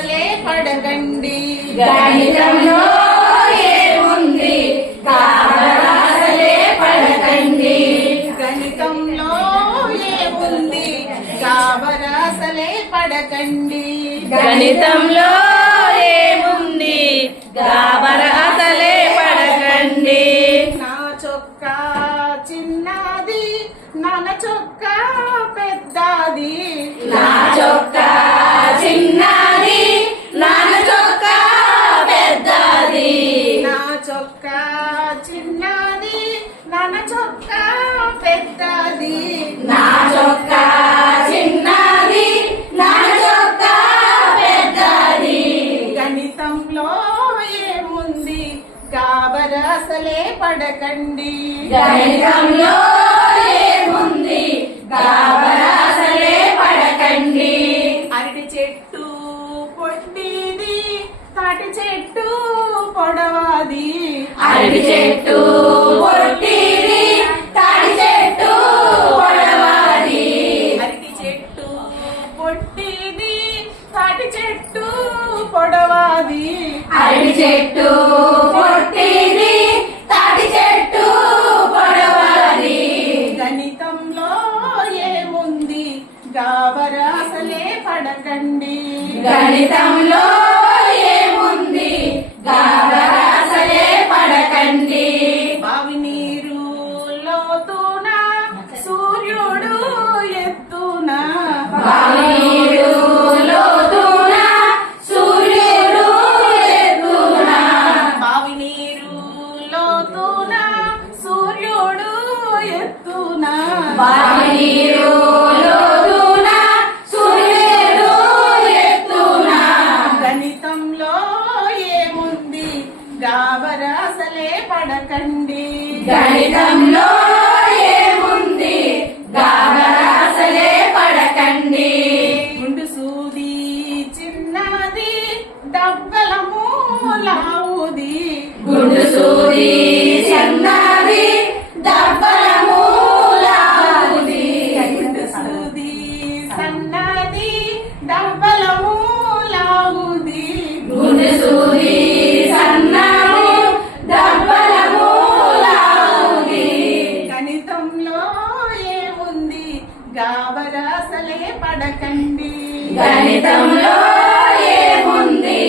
గాబరాసలే పడకండి. గణితంలో ఏముంది గాబరాసలే పడకండి. గణితంలో ఏముంది గాబరాసలే పడకండి. గణితంలో ఏముంది గాబరాసలే పడకండి. నా చొక్కా చిన్నది నాన్న చొక్కా పెద్దది. నా చొక్కా చిన్నది నాన్న చొక్కా పెద్దది. నా చొక్కా చిన్నది నాన్న చొక్కా పెద్దది. నా చొక్కా చిన్నది నాన్న చొక్కా పెద్దది. గణితంలో ఏముంది గాబరాసలే పడకండి. గణితంలో ఏముంది గాబరాసలే పడకండి. అరటి చెట్టు పొట్టిది తాటి చెట్టు పొడవాది. అరటి చెట్టు పొట్టిది తాటి చెట్టు పొడవాది. అరటి చెట్టు పొట్టిది తాటి చెట్టు పొడవాది. అరటి చెట్టు పొట్టిది తాటి చెట్టు పొడవాది. గణితంలో ఏముంది గాబరాసలే పడకండి. గణితంలో ఏముంది గాబరాసలే పడకండి. బావి నీరు లోతున సూర్యుడు ఎత్తున. బావి నీరు లోతున సూర్యుడు ఎత్తున. బావి నీరు లోతున సూర్యుడు ఎత్తున. బావి నీరు లోతున సూర్యుడు ఎత్తున. గణితంలో ఏముంది గాబరాసలే పడకండి. గణితంలో ఏముంది గాబరాసలే పడకండి. గుండు సూది చిన్నది డబ్బలము లావుది. గుండు సూది చిన్నది దబ్బలము లావుది. గుండు సూది సన్నది డబ్బలము లావుది. గుండు సూది సన్నము దబ్బలము లావుది. గణితంలో ఏముంది గాబరాసలే పడకండి. గణితంలో ఏముంది